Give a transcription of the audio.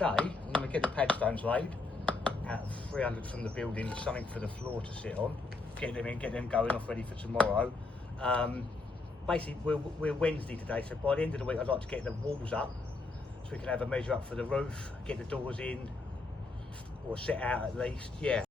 today I'm going to get the pad stones laid at 300 from the building, something for the floor to sit on, get them in, get them going off ready for tomorrow. Basically we're Wednesday today, so by the end of the week I'd like to get the walls up so we can have a measure up for the roof, get the doors in, or set out at least. Yeah,